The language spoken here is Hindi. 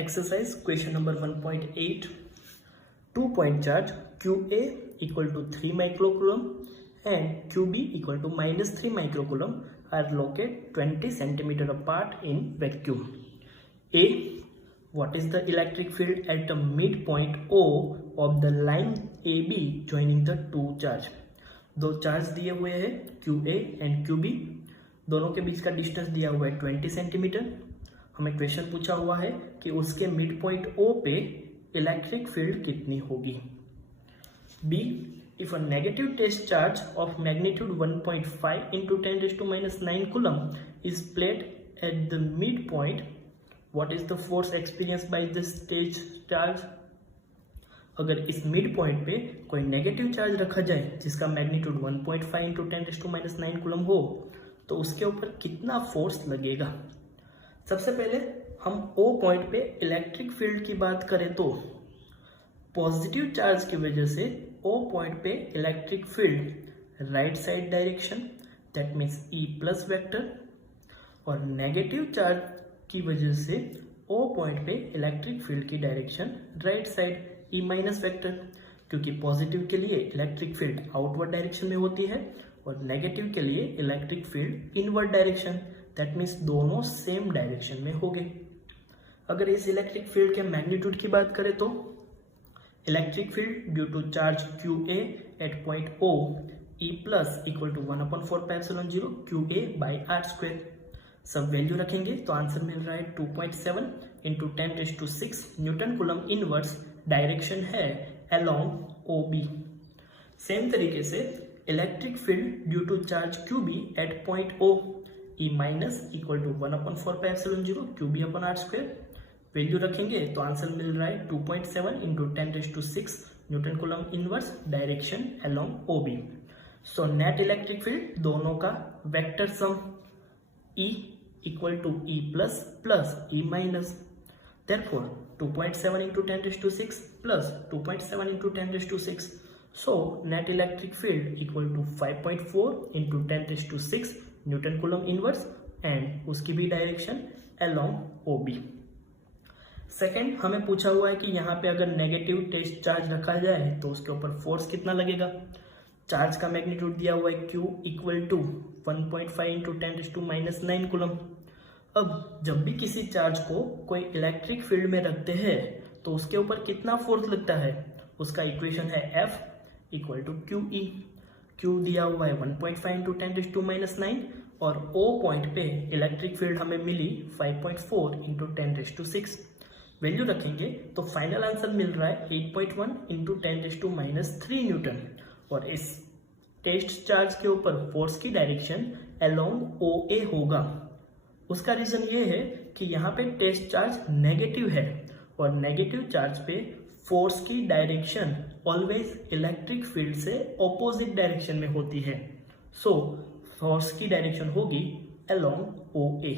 Exercise question number 1.8. 2-point charge QA equal to 3 microcoulomb and QB equal to minus 3 microcoulomb are located 20 centimeter apart in vacuum. A. What is the electric field at the midpoint O of the line AB joining the two charge? दो चार्ज दिए हुए हैं QA एंड QB, दोनों के बीच का डिस्टेंस दिया हुआ है 20 सेंटीमीटर. हमें क्वेश्चन पूछा हुआ है कि उसके मिड पॉइंट O पे इलेक्ट्रिक फील्ड कितनी होगी. B. If a negative test charge of magnitude 1.5 into 10 raised to minus 9 coulomb is placed at the midpoint, what is the force experienced by this test charge? अगर इस मिड पॉइंट पे कोई नेगेटिव चार्ज रखा जाए जिसका magnitude 1.5 into 10 raise to minus 9 coulomb हो तो उसके ऊपर कितना फोर्स लगेगा. सबसे पहले हम O पॉइंट पे इलेक्ट्रिक फील्ड की बात करें तो पॉजिटिव चार्ज की वजह से O पॉइंट पे electric field right side direction that means E plus vector, और नेगेटिव चार्ज की वजह से O पॉइंट पे इलेक्ट्रिक फील्ड की direction right side E minus vector, क्योंकि पॉजिटिव के लिए इलेक्ट्रिक फील्ड आउटवर्ड डायरेक्शन में होती है और नेगेटिव के लिए electric field inward direction, that means दोनों सेम डायरेक्शन में होंगे. अगर इस इलेक्ट्रिक फील्ड के मैग्नीट्यूड की बात करें तो electric field due to charge QA at point O E plus equal to 1/4πε0 QA by R square. सब वैल्यू रखेंगे तो आंसर मिल रहा है 2.7 into 10⁶ newton coulomb inverse direction है अलोंग OB. सेम तरीके से electric field due to charge QB at point O E minus equal to 1/4πε0 QB अपन आर स्क्वायर. वैल्यू रखेंगे तो आंसर मिल रहा है 2.7 into 10⁶ newton coulomb inverse direction along OB. So net electric field दोनों का vector sum E equal to E plus plus E minus. Therefore 2.7 into 10⁶ plus 2.7 into 10⁶. So net electric field equal to 5.4 into 10⁶ newton coulomb inverse and उसकी भी डायरेक्शन अलोंग OB. सेकेंड, हमें पूछा हुआ है कि यहाँ पे अगर नेगेटिव टेस्ट चार्ज रखा जाए तो उसके ऊपर फोर्स कितना लगेगा. चार्ज का मैग्नीट्यूड दिया हुआ है Q equal to 1.5 into 10⁻⁹ coulomb. अब जब भी किसी चार्ज को कोई इलेक्ट्रिक फील्ड में रखते हैं तो उसके ऊपर कितना फोर्स लगता है, उसका इक्वेशन है F equal to QE. Q दिया हुआ है 1.5 इंटू 10⁻⁹ और O पॉइंट पे इलेक्ट्रिक फील्ड हमें मिली 5.4 इंटू 10⁶. वैल्यू रखेंगे तो फाइनल आंसर मिल रहा है 8.1 इंटू 10⁻³ न्यूटन, और इस टेस्ट चार्ज के ऊपर फोर्स की डायरेक्शन अलोंग OA होगा. उसका रीजन ये है कि यहाँ पे टेस्ट चार्ज नेगेटिव है और नेगेटिव चार्ज पे फोर्स की डायरेक्शन ऑलवेज इलेक्ट्रिक फील्ड से ऑपोजिट डायरेक्शन में होती है. सो फोर्स की डायरेक्शन होगी अलोंग OA.